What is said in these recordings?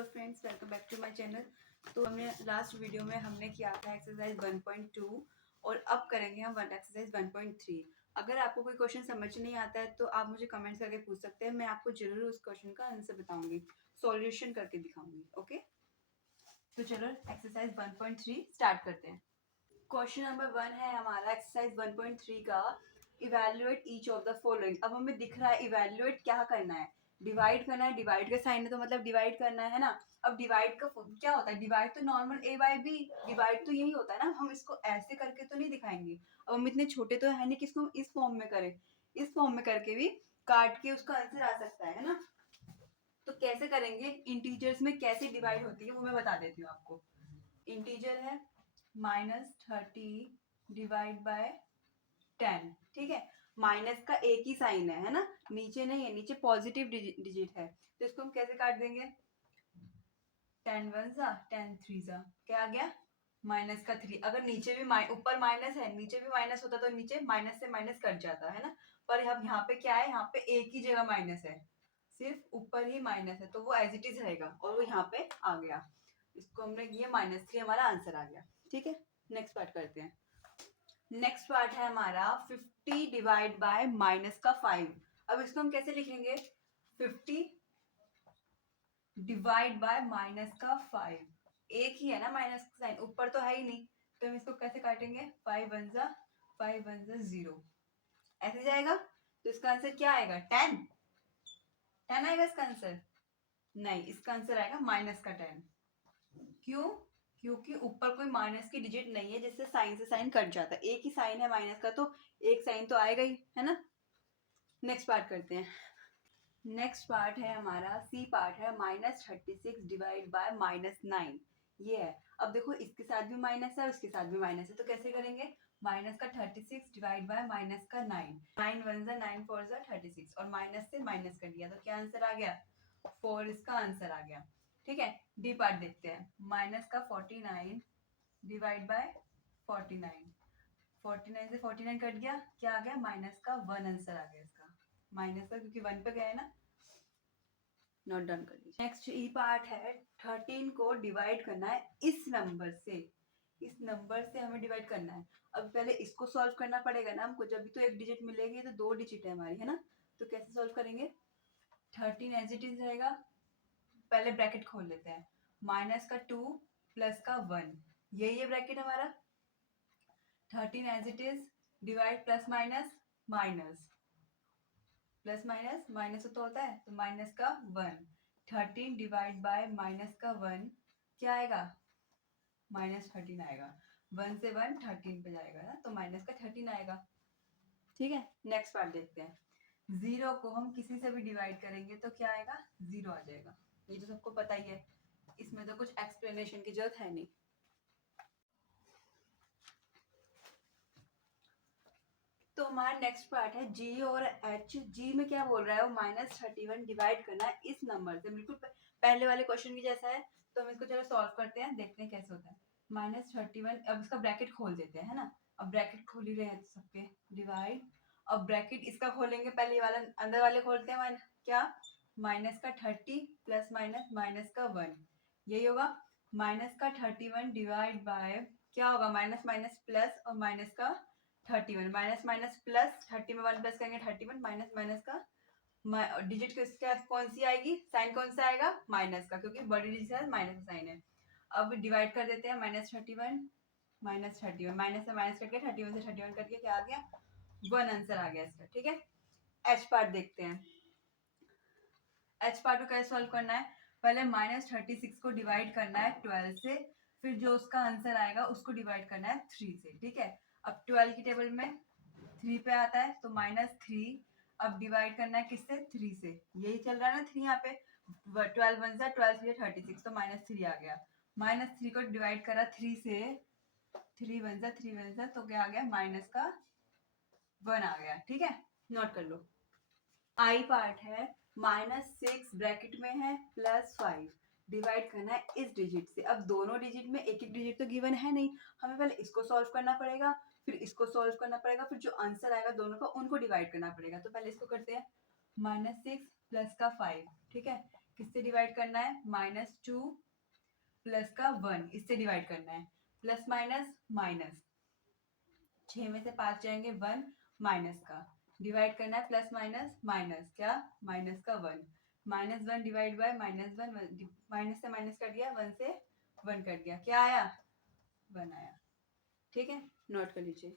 Hello friends, welcome back to my channel. तो हमने last video में हमने किया था एक्सरसाइज 1.2 और अब करेंगे हम एक्सरसाइज 1.3। अगर आपको कोई क्वेश्चन समझ नहीं आता है तो आप मुझे कमेंट्स करके पूछ सकते हैं, मैं आपको जरूर उस क्वेश्चन का आंसर बताऊंगी, सॉल्यूशन करके दिखाऊंगी। ओके, तो चलो एक्सरसाइज 1.3 स्टार्ट करते हैं। क्वेश्चन नंबर 1 है हमारा एक्सरसाइज 1.3 का, evaluate each of the following. अब हमें दिख रहा है इवैल्यूएट क्या करना है, डिवाइड करना है। डिवाइड का साइन है तो मतलब डिवाइड करना है ना। अब डिवाइड का क्या होता है, डिवाइड तो normal a by B, divide तो यही होता है ना। हम इसको ऐसे करके तो नहीं दिखाएंगे, अब हम इतने छोटे तो है नहीं कि इसको इस फॉर्म में करें। इस फॉर्म में करके भी काट के उसका आंसर आ सकता है ना। तो कैसे करेंगे, इंटीजर्स में कैसे डिवाइड होती है वो मैं बता देती हूँ आपको। इंटीजर है -30 डिवाइड बाय 10, ठीक है। माइनस का एक ही साइन है ना, नीचे नहीं है, नीचे पॉजिटिव डिजिट है। तो इसको हम कैसे काट देंगे, 10 वन सा 10 थ्री सा, क्या आ गया माइनस का 3। अगर नीचे भी ऊपर माइनस है, नीचे भी माइनस होता तो नीचे माइनस से माइनस कट जाता है ना। पर अब यहाँ पे क्या है, यहाँ पे एक ही जगह माइनस है, सिर्फ ऊपर ही माइनस है, तो वो एज इट इज रहेगा और वो यहाँ पे आ गया। इसको हमने ये -3 हमारा आंसर आ गया, ठीक है। नेक्स्ट पार्ट करते हैं। नेक्स्ट पार्ट है हमारा 50 डिवाइड बाय -5। अब इसको हम कैसे लिखेंगे, 50 डिवाइड बाय -5। एक ही है ना माइनस का साइन, ऊपर तो है ही नहीं, तो हम इसको कैसे काटेंगे, 5 वन जा 5 वन जा 0, ऐसे जाएगा। तो इसका आंसर क्या आएगा, 10 10 आएगा इसका आंसर। नहीं, इसका आंसर आएगा -10। क्यों, क्योंकि ऊपर कोई माइनस की डिजिट नहीं है जिससे साइन से साइन कट जाता है। एक ही साइन है माइनस का, तो एक साइन तो आएगा ही, है ना। नेक्स्ट पार्ट करते हैं। नेक्स्ट पार्ट है हमारा सी पार्ट है, -36 डिवाइड बाय -9। ये है। अब देखो इसके साथ भी माइनस है और इसके साथ भी माइनस है, तो कैसे करेंगे, माइनस का 36 डिवाइड बाय माइनस का 9। 9 वन जा 9 फोर जा 36, और माइनस से माइनस कर दिया तो क्या आंसर आ गया, 4 इसका आंसर आ गया, ठीक है। डी पार्ट देखते हैं, माइनस का 49 डिवाइड बाय 49। 49 से 49 कट गया, क्या आ गया, माइनस का 1 आंसर आ गया इसका, माइनस का क्योंकि 1 पे गया है ना। नोट डाउन कर लीजिए। नेक्स्ट ई पार्ट है, 13 को डिवाइड करना है इस नंबर से। इस नंबर से हमें डिवाइड करना है। अब पहले इसको सॉल्व करना पड़ेगा ना हमको, जब भी तो एक डिजिट मिलेगी, तो 2 डिजिट है हमारी, है ना। तो कैसे सॉल्व करेंगे, 13 एज इट इज रहेगा, पहले ब्रैकेट खोल लेते हैं, माइनस का 2 प्लस का 1, यही है ब्रैकेट हमारा। 13 as it is, divide plus minus minus, plus minus minus तो होता है, तो माइनस का 1। 13 डिवाइड बाय माइनस का 1 क्या आएगा, -13 आएगा। 1 से 1 13 पे जाएगा ना, तो माइनस का 13 आएगा, ठीक है। नेक्स्ट पार्ट देखते हैं। 0 को हम किसी से भी डिवाइड करेंगे तो क्या आएगा, 0 आ जाएगा। ये तो सबको पता ही है, इसमें तो कुछ एक्सप्लेनेशन की जरूरत है नहीं। तो हमारा नेक्स्ट पार्ट है जी और एच। जी में क्या बोल रहा है, वो -31 डिवाइड करना है इस नंबर से, बिल्कुल पहले वाले क्वेश्चन की जैसा है। तो हम इसको चलो सॉल्व करते हैं, देखते हैं कैसे होता है। -31, अब इसका ब्रैकेट खोल देते हैं, है ना। अब ब्रैकेट खोल ही रहे हैं सबके, डिवाइड। अब ब्रैकेट इसका खोलेंगे, पहले ये वाला अंदर वाले खोलते हैं, क्या, माइनस का 30 प्लस माइनस माइनस का 1, यही होगा। माइनस का 31 डिवाइड बाय, क्या होगा, माइनस माइनस प्लस, और माइनस का 31, माइनस माइनस प्लस, 30 में 1 प्लस करेंगे 31, माइनस माइनस का डिजिट किसका कौन सी आएगी, साइन कौन सा आएगा, माइनस का, क्योंकि बड़ी डिजिट है माइनस का साइन है। अब डिवाइड कर देते हैं, -31 -31, माइनस से माइनस कट गया, 31 से 31 कट गया, क्या आ गया, 1 आंसर आ गया इसका, ठीक है। एच पार्ट देखते हैं। एच पार्ट को कैसे सॉल्व करना है, पहले -36 को डिवाइड करना है 12 से, फिर जो उसका आंसर आएगा उसको डिवाइड करना है 3 से, ठीक है। अब 12 की टेबल में 3 पे आता है, तो -3, अब डिवाइड करना है किससे, 3 से, यही चल रहा है ना 3 यहाँ पे, 12 वन सा 12 3 36, तो -3 आ गया। -3 को डिवाइड करा 3 से, 3 वन सा 3 वन सा, तो क्या आ गया, माइनस का 1 आ गया, ठीक है। नोट कर लो। आई पार्ट है, -6 ब्रैकेट में है +5, डिवाइड करना है इस डिजिट से। अब दोनों डिजिट में एक एक डिजिट तो गिवन है नहीं, हमें पहले इसको सॉल्व करना पड़ेगा, फिर इसको सॉल्व करना पड़ेगा, फिर जो आंसर आएगा दोनों का उनको डिवाइड करना पड़ेगा। तो पहले इसको करते हैं, -6 प्लस का 5, ठीक है। किससे डिवाइड करना है, -2 प्लस का 1, इससे डिवाइड करना है, प्लस माइनस माइनस, 6 में से 5 जाएंगे 1, माइनस का डिवाइड करना है, प्लस माइनस माइनस क्या, माइनस का 1, -1 डिवाइड बाय -1, माइनस से माइनस कट गया, 1 से 1 कट गया, क्या आया, 1 आया। ठीक है, नोट कर लीजिए।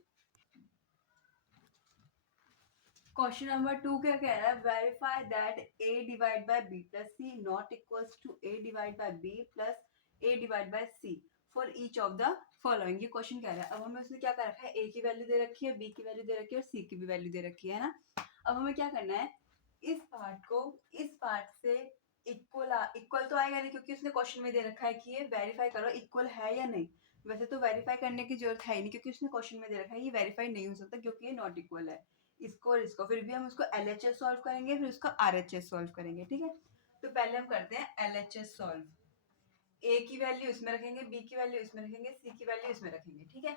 क्वेश्चन नंबर 2 क्या कह रहा है, verify that a divide by b plus c not equals to a divide by b plus a divide by c for each of the following. ये क्वेश्चन कह रहा है। अब हमें उसने क्या कर रखा है, a की वैल्यू दे रखी है, b की वैल्यू दे रखी है और c की भी वैल्यू दे रखी है ना। अब हमें क्या करना है, इस पार्ट को इस पार्ट से इक्वल तो आएगा नहीं, क्योंकि उसने क्वेश्चन में दे रखा है कि ये वेरीफाई करो इक्वल है या नहीं। वैसे तो वेरीफाई करने की जरूरत है ही नहीं, क्योंकि उसने क्वेश्चन में दे रखा है, ये वेरीफाई नहीं हो सकता क्योंकि ये नॉट इक्वल है इसको और इसको। फिर भी हम उसको LHS सॉल्व करेंगे, फिर उसका RHS सॉल्व करेंगे। ठीक है, तो पहले हम करते हैं LHS सॉल्व। a की वैल्यू इसमें रखेंगे, b की वैल्यू इसमें रखेंगे, c की वैल्यू इसमें रखेंगे। ठीक है,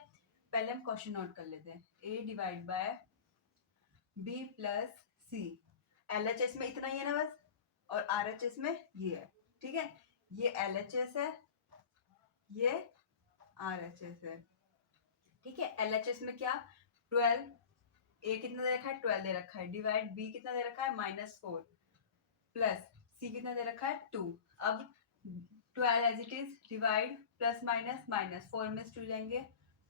पहले हम क्वेश्चन नोट कर लेते हैं, a divide by b plus c, LHS में इतना ही है ना बस, और RHS में ये है। ठीक है, ये LHS है, ये RHS है। ठीक है, LHS में क्या, 12, a कितना दे रखा है, 12 दे रखा है, डिवाइड b कितना दे रखा है, -4 प्लस c कितना दे रखा है, 2। अब 12 as it is, divide plus minus minus, 4 में 2 जाएंगे,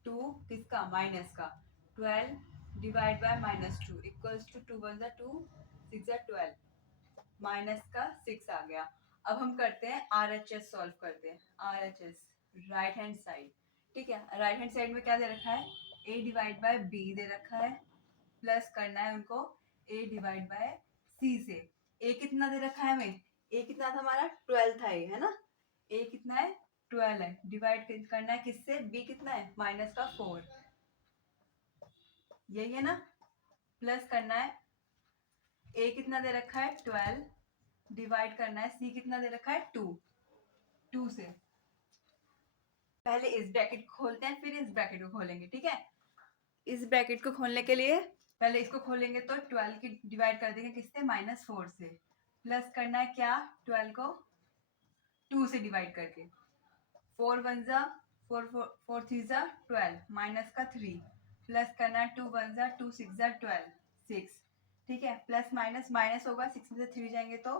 2 किसका, माइनस का, 12 divide by -2 equals to 2 1 2 6 12, minus का 6 आ गया। अब हम करते हैं RHS सॉल्व करते हैं, RHS राइट हैंड साइड। ठीक है, राइट हैंड साइड में क्या दे रखा है, a डिवाइड बाय b दे रखा है, प्लस करना है उनको a डिवाइड बाय c से। a कितना दे रखा है हमें, a कितना था हमारा, 12 था ये, है ना, a कितना है, 12 है, डिवाइड करना है किससे, b कितना है, माइनस का 4, यही है ना, प्लस करना है a कितना दे रखा है, 12, डिवाइड करना है c कितना दे रखा है, 2 से। पहले इस ब्रैकेट को खोलते हैं, फिर इस ब्रैकेट को खोलेंगे। ठीक है, इस ब्रैकेट को खोलने के लिए पहले इसको खोलेंगे, तो 12 की डिवाइड कर देंगे किससे, -4 से, प्लस करना है क्या, 12 को 2 से डिवाइड करके, 4 1 जा 4 4 3 जा 12, माइनस का 3, प्लस करना है 2 1 जा 2 6 जा 12 6। ठीक है, प्लस माइनस माइनस होगा, 6 में से 3 जाएंगे तो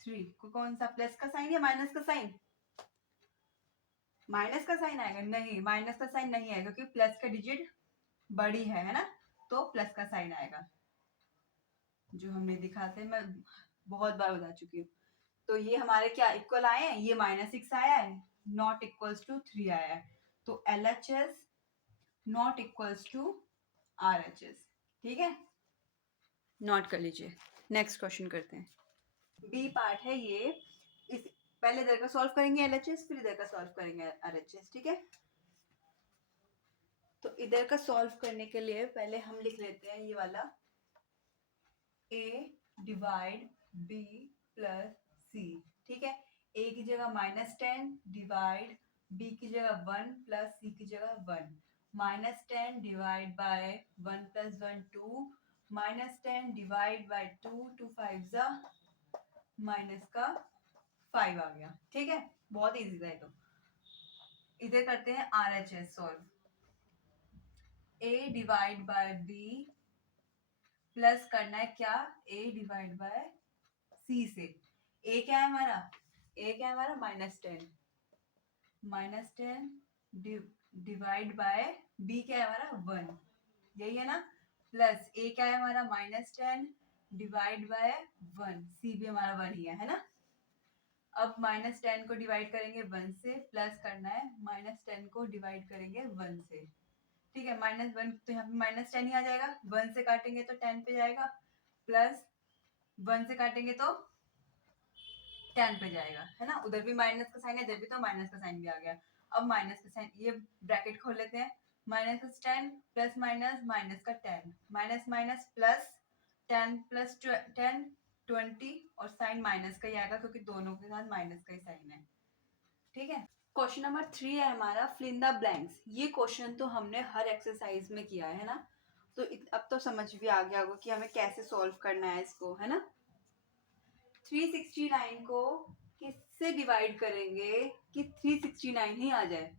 3 को, कौन सा प्लस का साइन या माइनस का साइन, माइनस का साइन आएगा, नहीं माइनस का साइन नहीं आएगा, क्योंकि प्लस का डिजिट बड़ी है ना, तो प्लस का साइन आएगा, जो हमने दिखाते, मैं बहुत बार बता चुकी हूँ। तो ये हमारे क्या इक्वल आए हैं, ये -6 आया है, नॉट इक्वल्स टू 3 आया है, तो LHS not equals to RHS। ठीक है, नोट कर लीजिए। नेक्स्ट क्वेश्चन करते हैं, बी पार्ट है ये, इस पहले इधर का सॉल्व करेंगे LHS, फिर इधर का सॉल्व करेंगे RHS। ठीक है, तो इधर का सॉल्व करने के लिए पहले हम लिख लेते हैं ये वाला, a divide b plus c। ठीक है, a की जगह -10 डिवाइड b की जगह 1 प्लस c की जगह 1, -10 divide by 1 plus 1 2, -10 divide by 2 2 5 जा माइनस का 5 आ गया। ठीक है, बहुत इजी था ये तो। इधर करते हैं RHS solve, a divide by b plus करना है क्या, a डिवाइड बाय c से। a क्या है हमारा, a क्या है हमारा, -10 डिवाइड बाय b क्या है हमारा 1, यही है ना, प्लस a क्या है हमारा -10 डिवाइड बाय 1, c भी हमारा 1 ही है ना। अब -10 को डिवाइड करेंगे 1 से, प्लस करना है -10 को डिवाइड करेंगे 1 से। ठीक है, -1 तो यहाँ पे -10 ही आ जाएगा, 1 से काटेंगे तो 10 पे जाएगा, प्लस 1 से काटेंगे तो 10 पे जाएगा, है ना, उधर भी माइनस का साइन है, इधर भी तो माइनस का साइन भी आ गया। अब माइनस का साइन, ये ब्रैकेट खोल लेते हैं, -10 प्लस माइनस माइनस का 10, माइनस माइनस प्लस 10 प्लस 10 20, और साइन माइनस का ही आएगा, क्योंकि दोनों के साथ माइनस का ही साइन है। ठीक है, क्वेश्चन नंबर 3 है हमारा, फिल इन द ब्लैंक्स। ये क्वेश्चन तो हमने हर एक्सरसाइज में किया है ना, तो अब तो समझ भी आ गया होगा कि हमें कैसे सॉल्व करना है इसको, है ना। 369 को किससे डिवाइड करेंगे कि 369 ही आ जाए?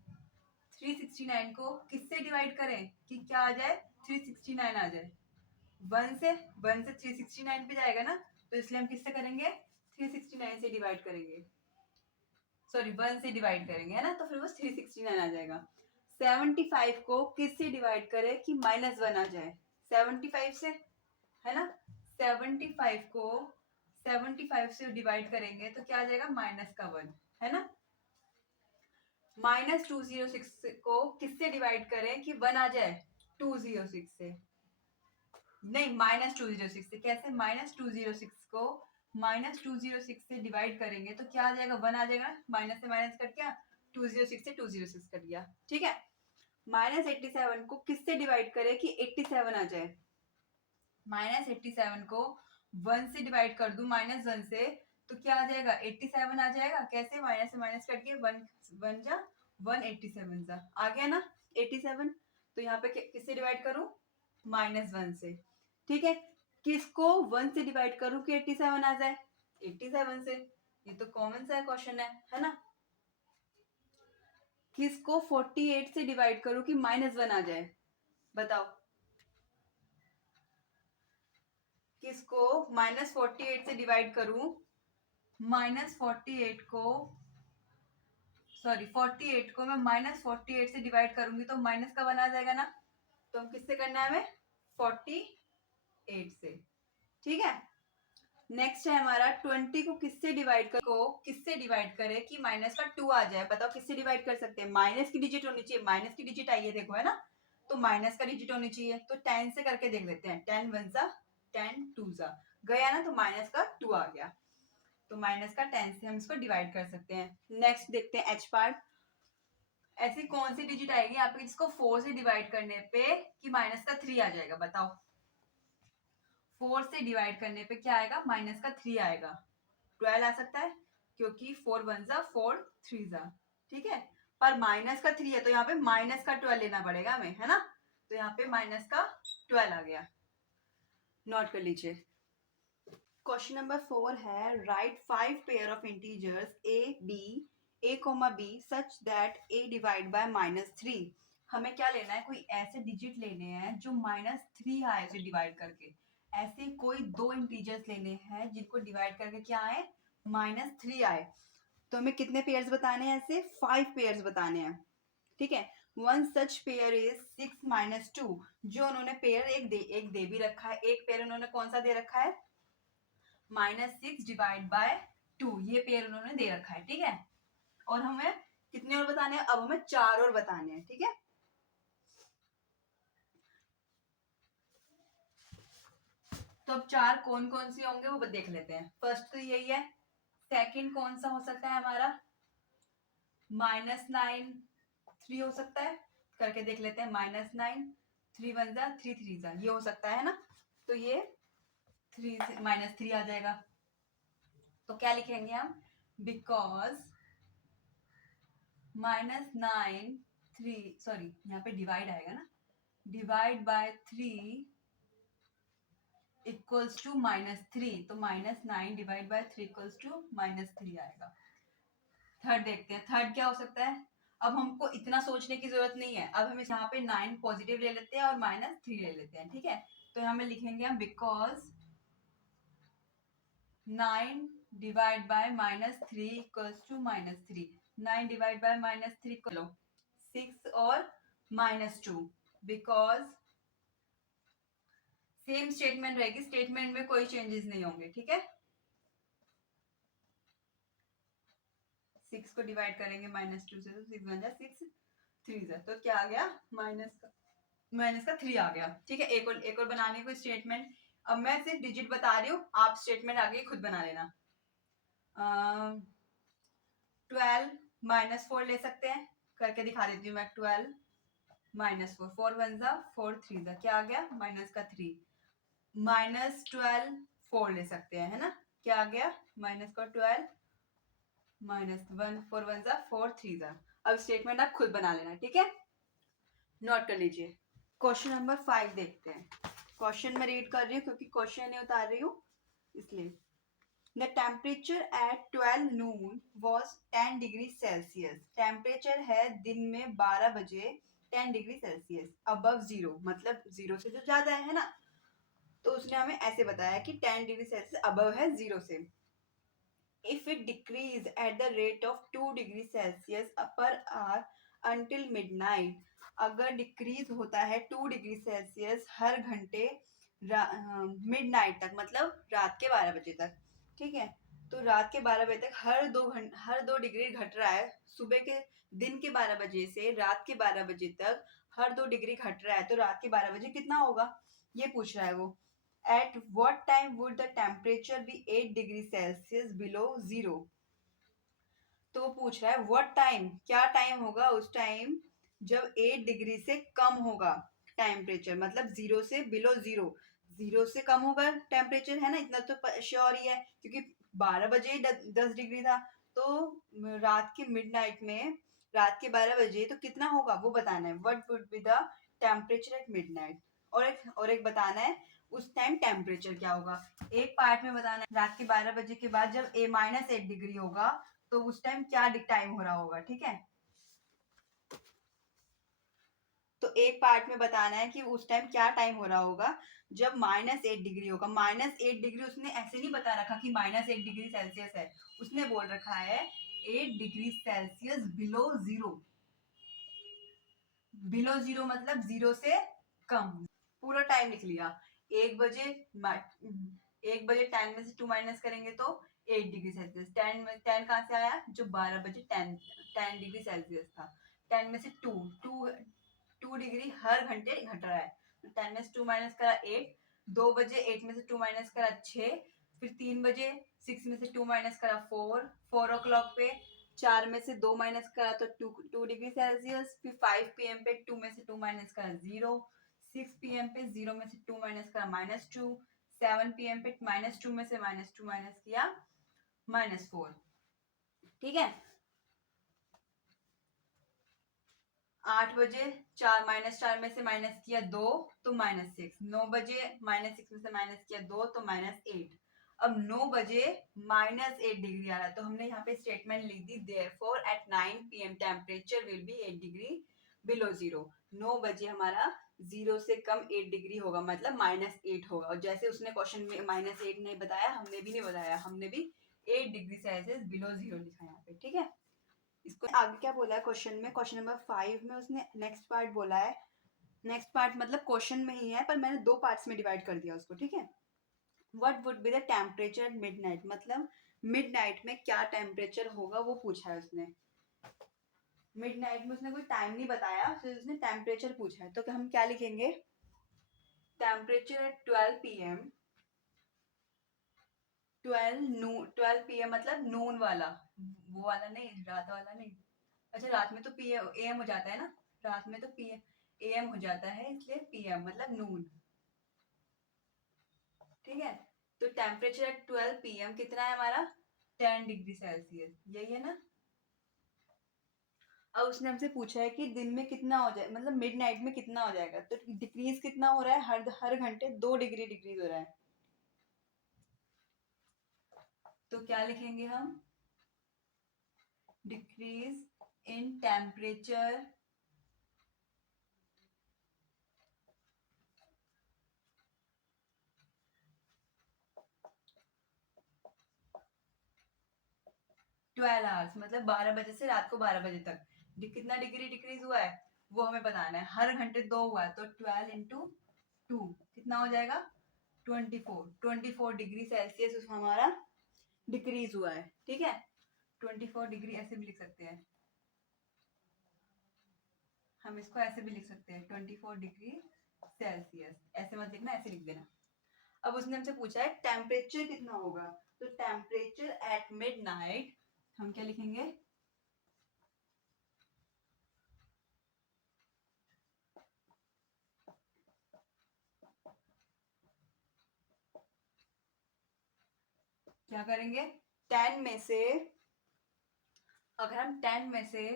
369 को किससे डिवाइड करें कि क्या आ जाए? 369 आ जाए। 1 से 369 पे जाएगा ना, तो इसलिए हम किससे करेंगे? 369 से डिवाइड करेंगे, सॉरी 1 से डिवाइड करेंगे, है ना, तो फिर वो 369 आ जाएगा। 75 को किससे डिवाइड करें कि -1 आ जाए? 75 से, है ना। 75 को 75 से डिवाइड करेंगे तो क्या आ जाएगा? -1, है ना। -206 को किससे डिवाइड करें कि 1 आ जाए? 206 से, नहीं -206 से। कैसे? -206 को -206 से डिवाइड करेंगे तो क्या आ जाएगा? 1 आ जाएगा। माइनस से माइनस कट गया, 206 से 206 कट गया, ठीक है। -87 को किससे डिवाइड करें कि 87 आ जाए? -87 को 1 से डिवाइड कर दूं, -1 से, तो क्या आ जाएगा? 87 आ जाएगा। कैसे? माइनस से माइनस कट के 1 जा 187 जा आ गया ना 87। तो यहाँ पे किससे डिवाइड करूं? -1 से, ठीक है। किसको 1 से डिवाइड करूं कि 87 आ जाए? 87 से। ये तो कॉमन सा क्वेश्चन है ना। किसको 48 से डिवाइड करूं कि -1 आ जाए? बताओ। किसको -48 से डिवाइड करूं? -48 को, सॉरी 48 को मैं -48 से डिवाइड करूंगी तो माइनस का 1 आ जाएगा ना। तो हम किससे करना है हमें? 48 से, ठीक है। नेक्स्ट है हमारा 20 को किससे डिवाइड करे कि माइनस का 2 आ जाए? बताओ किससे डिवाइड कर सकते हैं? माइनस की डिजिट होनी चाहिए, माइनस की डिजिट आई है देखो, है ना। तो माइनस का डिजिट होनी चाहिए, तो 10 से करके देख लेते हैं। 10 1 जा 10 2 जा गया ना, तो माइनस का 2 आ गया। तो माइनस का 10 से हम इसको डिवाइड कर सकते हैं। नेक्स्ट देखते हैं एच पार्ट। ऐसी कौन सी डिजिट आएगी यहाँ पे जिसको 4 से डिवाइड करने पे कि माइनस का 3 आ जाएगा? बताओ। 4 से डिवाइड करने पे क्या आएगा? माइनस का 3 आएगा। 12 आ सकता है क्योंकि 4 1 जा 4 3 जा, ठीक है। पर माइनस का 3 है तो यहाँ पे माइनस का 12 लेना पड़ेगा हमें, है ना। तो यहाँ पे माइनस का 12 आ गया। नोट कर लीजिए। क्वेश्चन नंबर 4 है right 5 pair of integers a, b such that a divide by -3। हमें क्या लेना है? कोई ऐसे डिजिट लेने हैं जो -3 आए उसे डिवाइड करके। ऐसे कोई दो इंटीजर्स लेने हैं जिनको डिवाइड करके क्या आए? -3 आए। तो हमें कितने पेयर्स बताने हैं? ऐसे 5 पेयर्स बताने हैं, ठीक है। One such pair is 6 - 2। जो उन्होंने पेयर एक दे भी रखा है। एक पेयर उन्होंने कौन सा दे रखा है? -6 डिवाइड बाय 2, ये पेयर उन्होंने दे रखा है, ठीक है। और हमें कितने और बताने हैं? अब हमें 4 और बताने हैं, ठीक है। तो अब 4 कौन कौन सी होंगे वो देख लेते हैं। फर्स्ट तो यही है। सेकंड कौन सा हो सकता है हमारा? -9 3 हो सकता है, करके देख लेते हैं। -9 3 1 जा 3 3 जा, ये हो सकता है ना। तो ये 3 से -3 आ जाएगा। तो क्या लिखेंगे हम? बिकॉज -9 3, सॉरी यहाँ पे डिवाइड आएगा ना, डिवाइड बाय 3 इक्वल्स टू -3। तो -9 डिवाइड बाय 3 इक्वल्स टू -3 आएगा। थर्ड देखते हैं। थर्ड क्या हो सकता है? अब हमको इतना सोचने की जरूरत नहीं है। अब हम यहाँ पे 9 पॉजिटिव ले लेते हैं और -3 ले लेते हैं, ठीक है। तो यहाँ में लिखेंगे हम because 9 divide by -3 equals to -3। 9 divide by -3 लो 6 और -2। बिकॉज सेम स्टेटमेंट रहेगी, स्टेटमेंट में कोई चेंजेस नहीं होंगे, ठीक है। 6 को डिवाइड करेंगे -2 से, तो 6 1 जा 6 3 जा, तो क्या आ गया? माइनस का 3 आ गया, ठीक है। एक और बनाने को स्टेटमेंट। अब मैं सिर्फ डिजिट बता रही हूँ, आप स्टेटमेंट आगे खुद बना लेना। 12 -4 ले सकते हैं, करके दिखा देती हूँ मैं। 12 -4 4 1 जा 4 3 जा, क्या आ गया? माइनस का 3। -12 4 ले सकते हैं, है ना। क्या आ गया? -12 -1 4 1 जा 4 3 जा। अब स्टेटमेंट आप खुद बना लेना, ठीक है। नोट कर लीजिए। क्वेश्चन नंबर 5 देखते हैं। क्वेश्चन मैं रीड कर रही हूँ क्योंकि क्वेश्चन नहीं उतार रही हूँ इसलिए। The temperature at 12 Noon was 10 degree Celsius. Temperature है दिन में 12 बजे 10 डिग्री सेल्सियस अबव जीरो, मतलब जीरो से जो ज्यादा है ना, तो उसने हमें ऐसे बताया कि 10 डिग्री सेल्सियस अबव है जीरो से। If it decrease at the rate of 2 degree Celsius per hour until midnight, अगर डिक्रीज होता है 2 डिग्री सेल्सियस हर घंटे मिडनाइट तक, मतलब रात के 12 बजे तक, ठीक है। तो रात के 12 बजे तक हर 2 डिग्री घट रहा है। सुबह के दिन के 12 बजे से रात के 12 बजे तक हर 2 डिग्री घट रहा है, तो रात के 12 बजे कितना होगा, ये पूछ रहा है वो। At what time would the temperature be 8 degree Celsius below zero? तो वो पूछ रहा है व्हाट टाइम, क्या टाइम होगा उस टाइम जब 8 डिग्री से कम होगा टेम्परेचर, मतलब जीरो से बिलो जीरो, जीरो से कम होगा टेम्परेचर, है ना, इतना तो श्योर ही है क्योंकि 12 बजे 10 डिग्री था। तो रात के मिडनाइट में, रात के 12 बजे तो कितना होगा वो बताना है। What would be the temperature at midnight, और एक बताना है उस टाइम टेम्परेचर क्या होगा। एक पार्ट में बताना है रात के 12 बजे के बाद जब -8 डिग्री होगा तो उस टाइम क्या टाइम हो रहा होगा, ठीक है। तो एक पार्ट में बताना है कि उस टाइम क्या टाइम हो रहा होगा जब -8 डिग्री होगा। -8 डिग्री उसने ऐसे नहीं बता रखा कि -8 डिग्री सेल्सियस है, उसने बोल रखा है 8 degree Celsius below zero. Below zero मतलब जीरो से कम। पूरा टाइम लिख लिया। 1 बजे 10 में से 2 माइनस करेंगे तो 8 डिग्री सेल्सियस। 10 कहाँ से आया, जो 12 बजे 10 डिग्री सेल्सियस था। 10 में से 2 डिग्री हर घंटे घट रहा है, तो 10 में से 2 माइनस करा 8। 2 बजे 8 में से 2 माइनस करा 6। फिर 3 बजे 6 में से 2 माइनस करा 4। 4 ओ क्लॉक पे 4 में से 2 माइनस करा तो 2 डिग्री सेल्सियस। फिर 5 पीएम पे 2 में से 2 माइनस करा 0। 6 पीएम पे 0 में से 2 माइनस करा -2। 7 पीएम पे -2 में से -2 माइनस किया -4, ठीक है। 8 बजे 4 में से माइनस किया 2 तो -6। 9 बजे -6 में से माइनस किया 2 तो -8। अब 9 बजे -8 डिग्री आ रहा है, तो हमने यहाँ पे स्टेटमेंट लिख दी therefore at 9 PM temperature will be 8 degree below zero. 9 बजे हमारा जीरो से कम 8 डिग्री होगा, मतलब -8 होगा। और जैसे उसने क्वेश्चन में -8 नहीं बताया, हमने भी नहीं बताया, हमने भी 8 डिग्री सेल्सियस बिलो जीरो लिखा यहाँ पे, ठीक है। इसको आगे क्या बोला है क्वेश्चन में, क्वेश्चन नंबर 5 में उसने नेक्स्ट पार्ट बोला है। नेक्स्ट पार्ट मतलब क्वेश्चन में ही है, पर मैंने 2 पार्ट्स में डिवाइड कर दिया उसको, ठीक है। What would be the temperature at midnight, मतलब मिडनाइट में क्या टेम्परेचर होगा वो पूछा है उसने। मिडनाइट में उसने कोई टाइम नहीं बताया, फिर उसने टेम्परेचर पूछा है, तो हम क्या लिखेंगे, टेम्परेचर एट 12 पीएम। 12 पीएम मतलब नून वाला, वो वाला नहीं, रात वाला नहीं। अच्छा, रात में तो पीएम एएम हो जाता है ना, रात में तो पीएम एएम हो जाता है, इसलिए पीएम मतलब नून, ठीक है। तो टेम्परेचर एट 12 पीएम कितना है हमारा, 10 डिग्री सेल्सियस, यही है ना। अब उसने हमसे पूछा है कि दिन में कितना हो जाए, मतलब मिडनाइट में कितना हो जाएगा, तो डिक्रीज कितना हो रहा है, हर घंटे 2 डिग्री डिक्रीज हो रहा है। तो क्या लिखेंगे हम, decrease in temperature twelve hours, मतलब 12 बजे से रात को 12 बजे तक कितना डिग्री डिक्रीज हुआ है वो हमें बताना है। हर घंटे 2 हुआ है, तो 12 इंटू 2 कितना हो जाएगा, 24 डिग्री सेल्सियस हमारा डिक्रीज हुआ है, ठीक है। 24 डिग्री ऐसे भी लिख सकते हैं, हम इसको ऐसे भी लिख सकते हैं 24 डिग्री सेल्सियस, ऐसे मत लिखना, ऐसे लिख देना। अब उसने हमसे पूछा है टेम्परेचर कितना होगा, तो टेम्परेचर एट मिडनाइट हम क्या लिखेंगे, क्या करेंगे, 10 में से, अगर हम 10 में से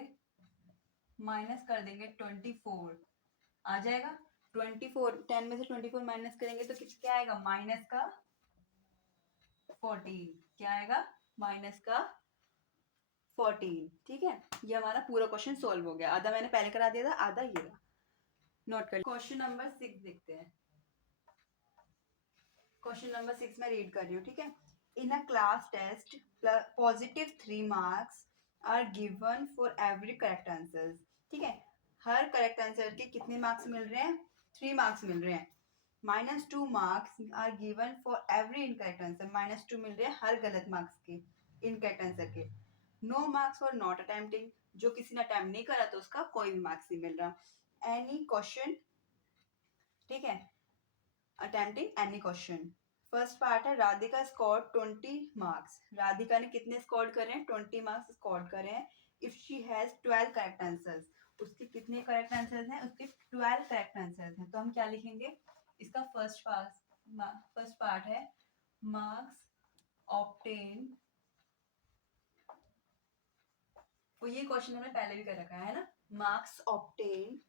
माइनस कर देंगे 24 आ जाएगा। 24 10 में से 24 माइनस करेंगे तो क्या आएगा, -14, क्या आएगा, माइनस का 14। ठीक है, ये हमारा पूरा क्वेश्चन सॉल्व हो गया। आधा मैंने पहले करा दिया था, आधा ये रहा। नोट कर। क्वेश्चन नंबर 6 देखते हैं। क्वेश्चन नंबर 6 मैं रीड कर रही हूँ, ठीक है। In a class test positive 3 marks are given for every correct answer. ठीक है, हर करेक्ट आंसर के कितने मार्क्स मिल रहे हैं, 3 मार्क्स मिल रहे हैं। -2 marks are given for every incorrect answer, -2 मिल रहे हैं हर गलत मार्क्स के, इनकरेक्ट आंसर के। No marks for not attempting, जो किसी ने अटेम्प्ट नहीं करा तो उसका कोई भी मार्क्स नहीं मिल रहा। एनी क्वेश्चन, ठीक है, attempting any question. First part है राधिका स्कोर 20 मार्क्स। राधिका ने कितने स्कोर करे हैं, 20 मार्क्स स्कोर करे हैं। If she has 12 correct answers, उसके कितने करेक्ट आंसर्स हैं, उसके 12 करेक्ट आंसर्स हैं। तो हम क्या लिखेंगे, इसका फर्स्ट पार्ट है मार्क्स ऑब्टेन, तो ये क्वेश्चन हमने पहले भी कर रखा है ना। मार्क्स ऑब्टेन,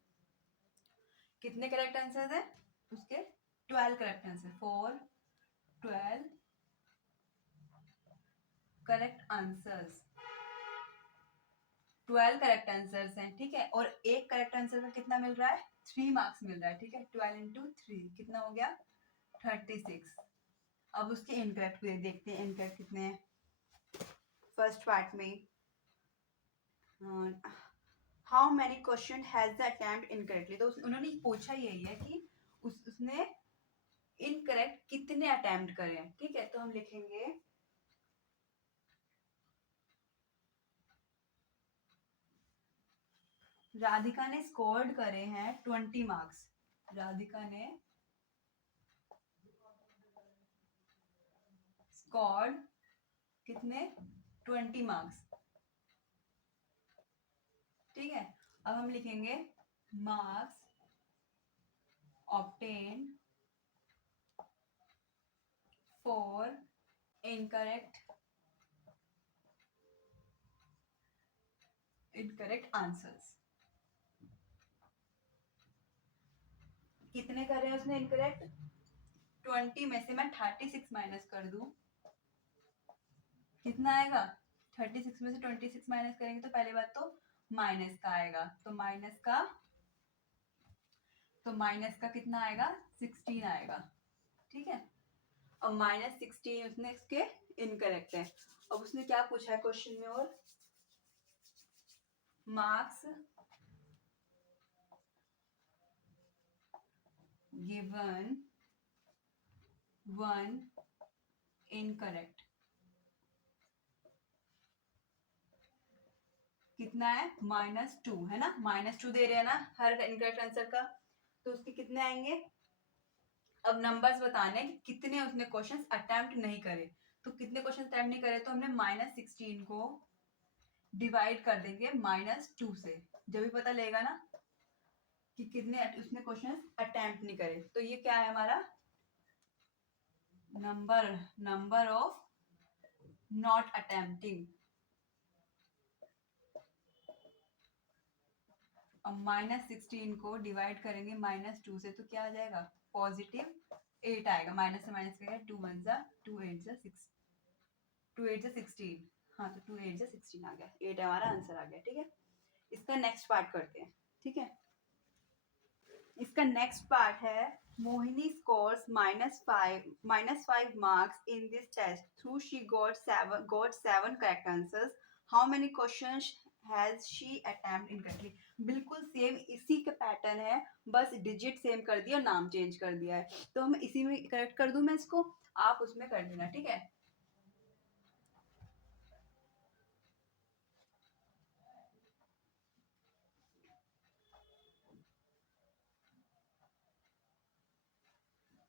कितने करेक्ट आंसर्स हैं उसके, 12 correct answer, 4 12 correct answers, 12 correct answers हैं। ठीक है, और एक करेक्ट आंसर का कितना मिल रहा है, 3 मार्क्स मिल रहा है। ठीक है, 12 इंटू 3 कितना हो गया, 36। अब उसके इनकरेक्ट देखते हैं, इनकरेक्ट कितने हैं। फर्स्ट पार्ट में how many question has the attempt incorrectly, तो उन्होंने पूछा यही है कि उसने इनकरेक्ट कितने अटेम्प्ट करे हैं। ठीक है, तो हम लिखेंगे राधिका ने स्कोर्ड करे हैं 20 मार्क्स। राधिका ने स्कोर्ड कितने, 20 मार्क्स। ठीक है, अब हम लिखेंगे marks obtain for incorrect answers. कितने करे उसने इनकरेक्ट, 20 में से मैं 36 माइनस कर दूं, कितना आएगा, 36 में से 26 माइनस करेंगे तो पहली बात तो माइनस का आएगा, तो माइनस का कितना आएगा, 16 आएगा। ठीक है, अब -16 उसने इसके इनकरेक्ट है। अब उसने क्या पूछा है क्वेश्चन में, और मार्क्स गिवन 1 इनकरेक्ट, कितना है, -2 है ना, -2 दे रहे हैं ना हर इनकरेक्ट आंसर का, तो उसके कितने आएंगे। अब नंबर्स बताने कि कितने उसने क्वेश्चंस अटेम्प्ट नहीं करे, तो कितने क्वेश्चन अटेम्प्ट नहीं करे, तो हमने -16 को डिवाइड कर देंगे -2 से, जब भी पता लगेगा ना कि कितने उसने क्वेश्चंस अटेम्प्ट नहीं करे। तो ये क्या है हमारा नंबर ऑफ नॉट अटेम्प्टिंग। अब -16 को डिवाइड करेंगे -2 से, तो क्या आ जाएगा, +8 आएगा। माइनस से माइनस करेंगे, 2 1 जा 2 8 जा 6, 2 8 जा 16, हाँ तो 2 8 जा 16 आ गया, 8 हमारा आंसर आ गया। ठीक है, इसका नेक्स्ट पार्ट करते हैं। ठीक है, इसका नेक्स्ट पार्ट है Mohini scores -5 marks in this test through she got 7 correct answers. How many questions has she attempt incorrectly. बिल्कुल सेम इसी का पैटर्न है, बस डिजिट सेम कर दिया, नाम चेंज कर दिया है। तो हम इसी में करेक्ट कर दूं मैं इसको, आप उसमें कर देना। ठीक है,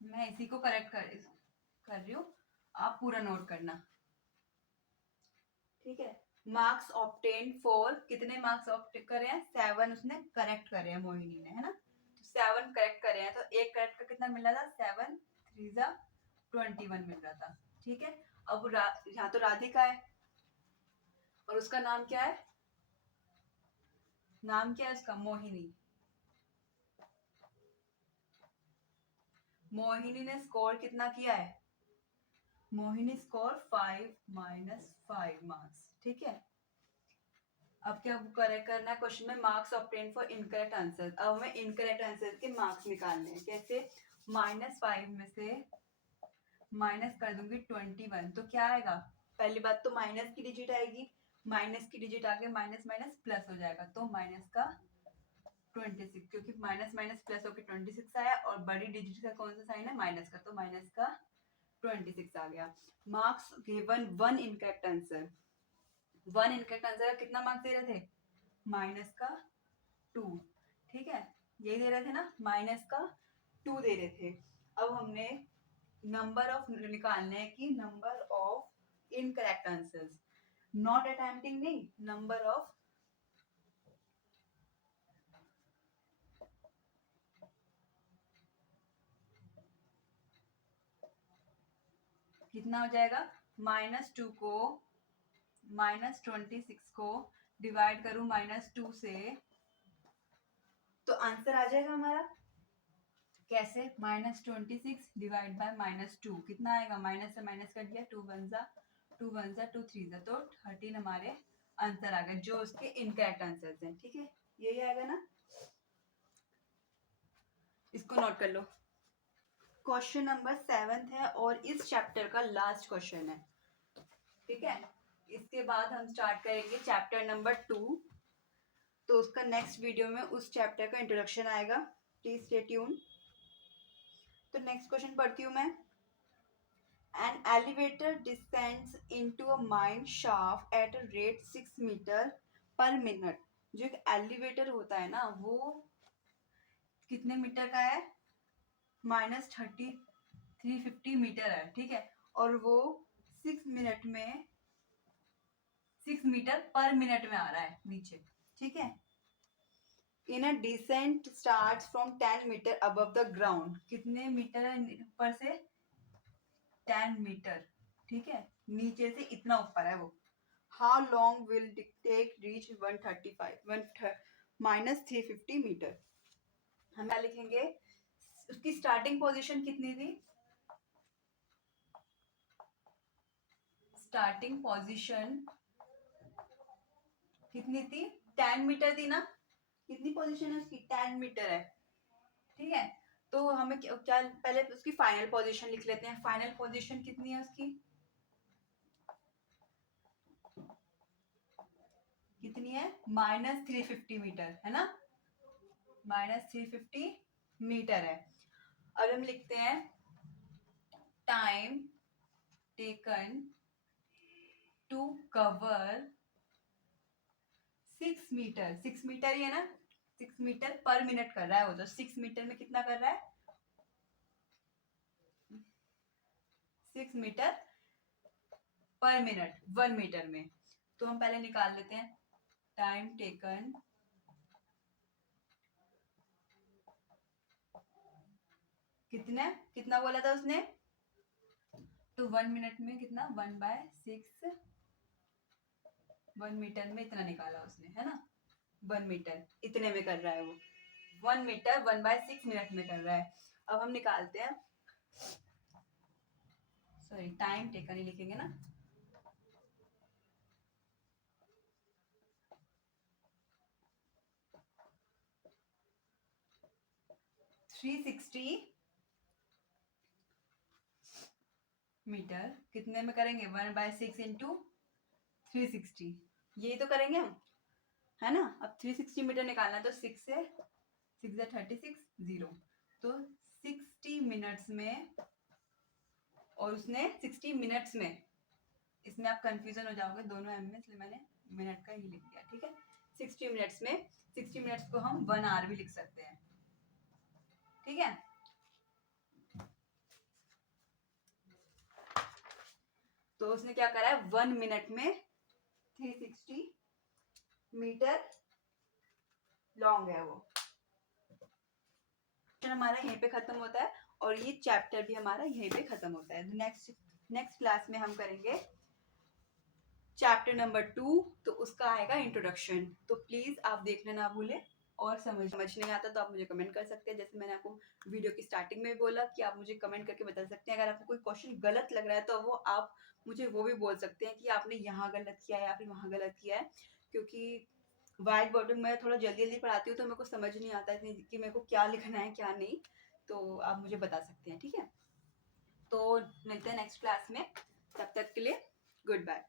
मैं इसी को करेक्ट कर रही हूँ, आप पूरा नोट करना। ठीक है, मार्क्स ऑब्टेन फॉर, कितने मार्क्स ऑब्टेन करे हैं, 7 उसने करेक्ट करे हैं मोहिनी ने, है ना। तो 7 करेक्ट करे हैं, तो एक करेक्ट का कितना मिल रहा था, 7 3 जा 21 मिल रहा था। ठीक है, अब यहाँ तो राधिका है और उसका नाम क्या है, नाम क्या है उसका, मोहिनी। मोहिनी ने स्कोर कितना किया है, मोहिनी स्कोर 5 -5 मार्क्स। ठीक है, अब क्या करेक्ट करना है क्वेश्चन में, marks obtain for incorrect answer. अब हमें इनकरेक्ट आंसर के मार्क्स निकालने हैं। कैसे? -5 में से माइनस कर दूंगी 21, तो क्या आएगा? पहली बात तो माइनस की डिजिट आएगी, माइनस की डिजिट आगे माइनस माइनस प्लस हो जाएगा, तो माइनस का 26, क्योंकि माइनस माइनस प्लस होकर 26 आया और बड़ी डिजिट का कौन सा साइन है? माइनस का, तो माइनस का 26 आ गया। Marks given 1 incorrect answer. 1 incorrect answer का कितना मार्क्स दे रहे थे? माइनस का 2। ठीक है, यही दे रहे थे ना, माइनस का 2 दे रहे थे। अब हमने नंबर ऑफ निकालने हैं कि number of incorrect answers, not attempting नहीं, नंबर ऑफ कितना हो जाएगा? -2 को -26 को डिवाइड करूं -2 से, तो आंसर आ जाएगा हमारा। कैसे? -26 डिवाइड बाय -2 कितना आएगा? माइनस से माइनस कर दिया, 2 1 जा 2 1 जा 2 3 जा, तो 13 हमारे आंसर आ गए, जो उसके इनकरेक्ट आंसर्स हैं। ठीक है, यही आएगा ना, इसको नोट कर लो। क्वेश्चन नंबर 7 है और इस चैप्टर का लास्ट क्वेश्चन है। ठीक है, इसके बाद हम स्टार्ट करेंगे चैप्टर नंबर 2। तो उसका नेक्स्ट वीडियो में उस चैप्टर का इंट्रोडक्शन आएगा, प्लीज स्टे ट्यून। तो नेक्स्ट क्वेश्चन पढ़ती हूँ मैं। An elevator descends into a mine shaft at a rate 6 metre per minute. जो एक एलिवेटर होता है ना, वो कितने मीटर का है? -350 मीटर है। ठीक है, और वो 6 मिनट में 6 मीटर पर मिनट में आ रहा है नीचे। ठीक है, in a descent starts from 10 metre above the ground. कितने मीटर है ऊपर से? 10 मीटर। ठीक है, नीचे से इतना ऊपर है वो। How long will take reach 135 -350 metre. हम क्या लिखेंगे? उसकी स्टार्टिंग पोजीशन कितनी थी? स्टार्टिंग पोजीशन कितनी थी? 10 मीटर थी ना। कितनी पोजीशन है उसकी? 10 मीटर है। ठीक है, तो हमें क्या पहले उसकी फाइनल पोजीशन लिख लेते हैं। फाइनल पोजीशन कितनी है उसकी? कितनी है? -350 मीटर है ना, -350 मीटर है। अब हम लिखते हैं time taken to cover 6 metre. 6 metre ही है ना, 6 मीटर पर मिनट कर रहा है वो, तो 6 मीटर में कितना कर रहा है? 6 मीटर पर मिनट 1 मीटर में। तो हम पहले निकाल लेते हैं टाइम टेकन कितना बोला था उसने? तो 1 मिनट में कितना? 1/6, 1 मीटर में इतना निकाला उसने, है ना। 1 मीटर इतने में कर रहा है वो, 1 मीटर 1/6 मिनट में कर रहा है। अब हम निकालते हैं, सॉरी टाइम टेकन ही लिखेंगे ना। थ्री 360 मीटर कितने में करेंगे? 1/6 इंटू 360, यही तो करेंगे हम, है ना। अब 360 मीटर निकालना है, तो 6 से 6 से 36 0, तो 60 मिनट्स में, और उसने 60 मिनट्स में, इसमें आप कंफ्यूजन हो जाओगे, दोनों एम में, इसलिए मैंने मिनट का ही लिख दिया। ठीक है, 60 मिनट्स में, 60 मिनट्स को हम 1 आवर भी लिख सकते हैं। ठीक है, तो उसने क्या करा है? 1 मिनट में 360 मीटर लॉन्ग है वो। हमारा यहीं पे खत्म होता है और ये चैप्टर भी हमारा यहीं पे खत्म होता है। नेक्स्ट क्लास में हम करेंगे चैप्टर नंबर 2, तो उसका आएगा इंट्रोडक्शन। तो प्लीज आप देखना ना भूलें और समझ नहीं आता तो आप मुझे कमेंट कर सकते हैं। जैसे मैंने आपको वीडियो की स्टार्टिंग में भी बोला कि आप मुझे कमेंट करके बता सकते हैं। अगर आपको कोई क्वेश्चन गलत लग रहा है तो वो आप मुझे वो भी बोल सकते हैं कि आपने यहाँ गलत किया है या फिर वहाँ गलत किया है, क्योंकि व्हाइट बोर्ड में मैं थोड़ा जल्दी जल्दी पढ़ाती हूँ तो मेरे को समझ नहीं आता है कि मेरे को क्या लिखना है क्या नहीं। तो आप मुझे बता सकते हैं, ठीक है। तो मिलते हैं नेक्स्ट क्लास में, तब तक के लिए गुड बाय।